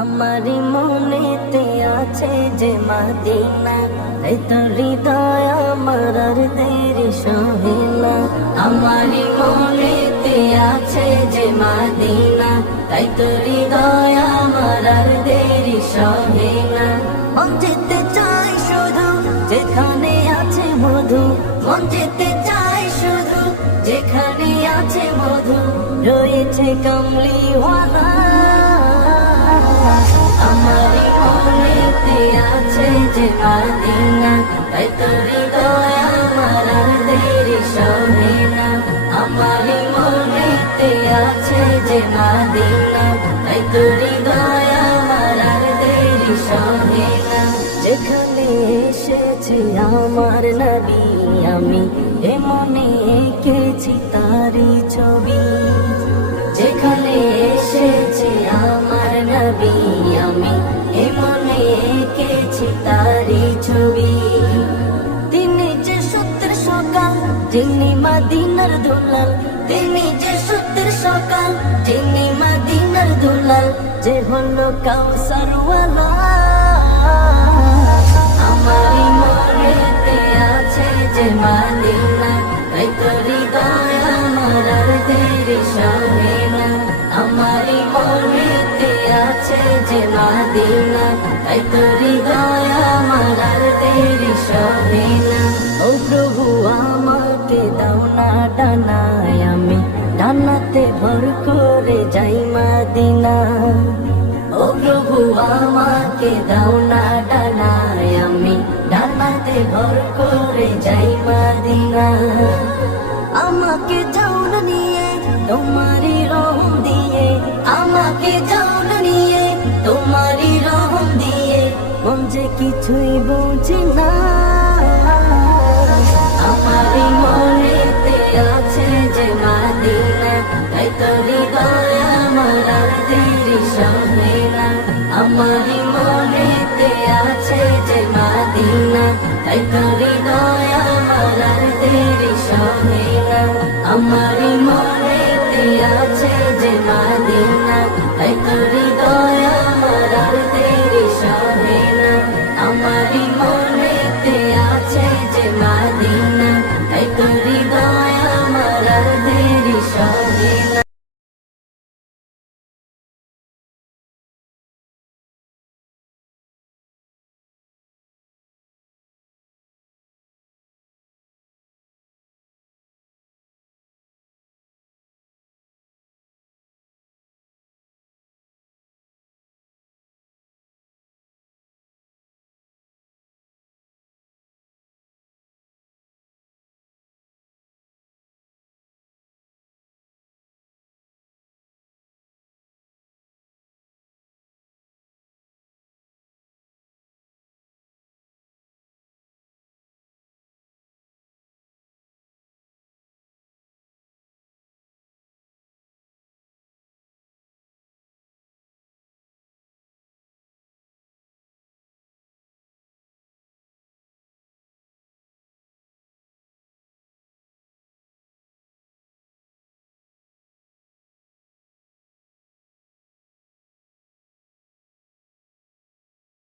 আমারি মনেতে আছে যে মদিনা, এই তো হৃদয় আমার আর দেরি সহে না। আমারি মনেতে আছে যে মদিনা, তাই তো হৃদয় আমার আর দেরি সহে না। মন যেতে চাই শুধু যেখানে আছে মধু, মন যেতে চাই শুধু যেখানে আছে মধু, রয়েছে কামলিওয়ালা। আমারি মনেতে আছে যে মদিনা, তাই তো হৃদয় আমার আর দেরি সহে না। আমারি মনেতে আছে যে মদিনা, তাই তো হৃদয় আমার আর দেরি সহে না। যেখানে এসেছি আমার নবী, আমি এ মনে এঁকেছি তারি ছবি। যেখানে এসেছি আমার নবী, আমি এ মনে এঁকেছি তারি ছবি। তিনি যে সত্যের সকাল, যিনি মদিনার দুলাল, তিনি যে সত্যের সকাল, যিনি মদিনার দুলাল, যে হলো কাউসারওয়ালা। আমারি মনেতে আছে যে মদিনা, তাই তো হৃদয় আমার আর দেরি সহে না। আমারি মনেতে আছে যে মদিনা, তাই তো হৃদয় আমার আর দেরি সহে না। ও প্রভু আমাকে দাও না ডানায়, আমি ডানাতে ভর করে যাই মদিনা। ও প্রভু আমাকে দাও না ডানায়, আমি ডানাতে ভর করে যাই মদিনা। আমাকে যাও না নিয়ে তোমারি রহম দিয়ে, আমাকে যাও না নিয়ে তোমারি রহম দিয়ে, মন যে কিছুই বুঝি না। আমারি মনেতে আছে যে মদিনা, তাই তো হৃদয় আমার আর দেরি সহে না। আমারি মনেতে আছে যে মদিনা, তাই তো হৃদয় আমার আর দেরি সহে না। আমারি মনেতে আছে যে